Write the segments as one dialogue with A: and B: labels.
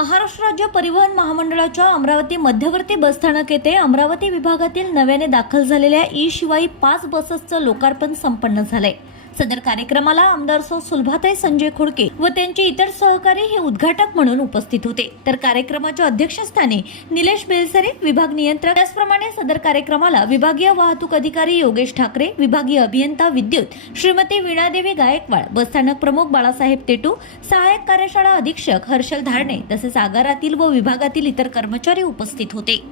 A: महाराष्ट्र राज्य परिवहन महामंडळाच्या अमरावती मध्यवर्ती बसस्थानक येथे अमरावती विभागातील नव्याने दाखल झालेल्या ई शिवाई पाच बसेसचं लोकार्पण संपन्न झालंय. सदर कार्यक्रमाला आमदार सौ सुलभाताई संजय खोडके व त्यांचे इतर सहकारी हे उद्घाटक म्हणून उपस्थित होते. तर कार्यक्रमाच्या अध्यक्षस्थानी निलेश बेलसरे विभाग नियंत्रक त्याचप्रमाणे सदर कार्यक्रमाला विभागीय वाहतूक अधिकारी योगेश ठाकरे विभागीय अभियंता विद्युत श्रीमती वीणादेवी गायकवाड बसस्थानक प्रमुख बाळासाहेब तेटू सहाय्यक कार्यशाळा अधीक्षक हर्षल धारणे तसेच आगारातील व विभागातील इतर कर्मचारी उपस्थित होते.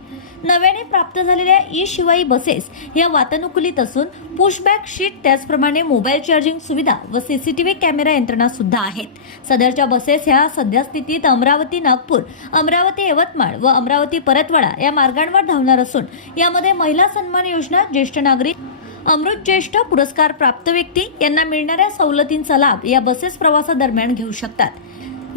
A: नव्याने प्राप्त झालेल्या ई शिवाई बसेस या वातानुकूलित असून पुशबॅक शीट त्याचप्रमाणे मोबाईल चार्जिंग सुविधा व C C T V camera यंत्रणा सुद्धा आहेत. सदरच्या बसेस ह्या सध्या स्थितीत अमरावती नागपूर अमरावती यवतमाळ व अमरावती परतवाडा या मार्गांवर धावणार असून यामध्ये महिला सन्मान योजना ज्येष्ठ नागरिक अमृत ज्येष्ठ पुरस्कार प्राप्त व्यक्ती यांना मिळणाऱ्या सवलतींचा लाभ या बसेस प्रवासादरम्यान घेऊ शकतात.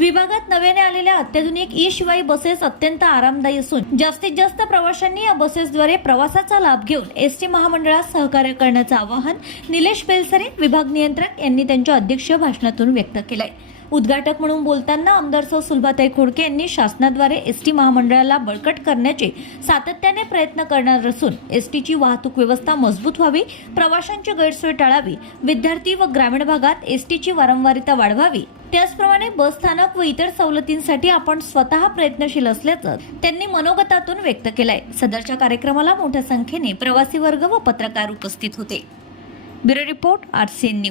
A: विभागात नव्याने आलेल्या अत्याधुनिक ई शिवाई बसेस अत्यंत आरामदायी असून जास्तीत जास्त प्रवाशांनी या बसेसद्वारे प्रवासाचा लाभ घेऊन एस टी महामंडळात सहकार्य करण्याचं आवाहन निलेश पेलसरे विभाग नियंत्रक यांनी त्यांच्या अध्यक्ष भाषणातून व्यक्त केलंय. उद्घाटक म्हणून बोलताना आमदार सौ सुलभाताई खोडके यांनी शासनाद्वारे एस टी महामंडळाला बळकट करण्याचे सातत्याने प्रयत्न करणार असून एस टीची वाहतूक व्यवस्था मजबूत व्हावी प्रवाशांची गैरसोय टाळावी विद्यार्थी व ग्रामीण भागात एस टीची वारंवारिता वाढवावी त्याचप्रमाणे बसस्थानक व इतर सवलतींसाठी आपण स्वतः प्रयत्नशील असल्याचं त्यांनी मनोगतातून व्यक्त केलंय. सदरच्या कार्यक्रमाला मोठ्या संख्येने प्रवासी वर्ग व पत्रकार उपस्थित होते. Bureau report RCN news.